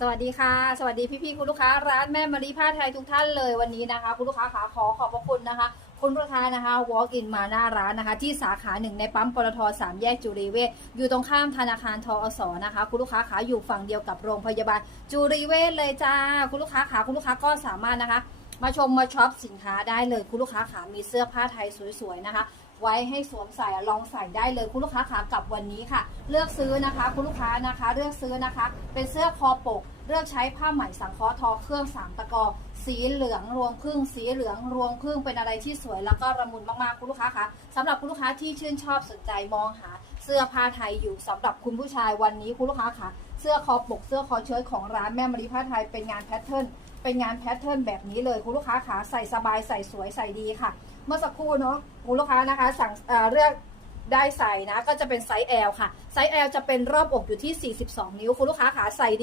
สวัสดีค่ะ สวัสดีพี่ๆคุณลูกค้าร้านแม่มารีผ้าไทยทุกท่านเลยวันนี้นะคะ คุณลูกค้าขาขอขอบพระคุณนะคะ คุณลูกค้านะคะ walk in มาหน้าร้านนะคะ ที่สาขาหนึ่งในปั๊มปตทสามแยกจุรีเวชอยู่ตรงข้ามธนาคารทอสนะคะ คุณลูกค้าขาอยู่ฝั่งเดียวกับโรงพยาบาลจุรีเวชเลยจ้า คุณลูกค้าขาคุณลูกค้าก็สามารถนะคะ มาชมมาช็อปสินค้าได้เลยคุณลูกค้าขามีเสื้อผ้าไทยสวยๆนะคะ ไว้ให้สวมใส่ลองใส่ได้เลยคุณลูกค้าขากับวันนี้ค่ะ เลือกซื้อนะคะ คุณลูกค้านะคะ เลือกซื้อนะคะ เป็นเสื้อคอปก เลือกใช้ผ้าไหมสังเคราะห์ทอเครื่องสามตะกอสีเหลืองรวงพึ่งสีเหลืองรวงพึ่งเป็นอะไรที่สวยแล้วก็ระมุนมากๆคุณลูกค้าคะสำหรับคุณลูกค้าที่ชื่นชอบสนใจมองหา เสื้อผ้าไทยอยู่สำหรับคุณผู้ชายวันนี้คุณลูกค้าคะเสื้อคอปกเสื้อคอเชิ้ตของร้านแม่มารีผ้าไทยเป็นงานแพทเทิร์น เป็นงานแพทเทิร์นแบบนี้เลยคุณลูกค้าขาใส่สบายใส่สวยใส่ดีค่ะ เมื่อสักครู่เนาะคุณลูกค้านะคะสั่งเอ่อเลือกได้ใส่นะก็จะเป็นไซส์ L ค่ะ ไซส์ L จะเป็นรอบอกอยู่ที่ 42 นิ้วคุณลูกค้าขาใส่ดี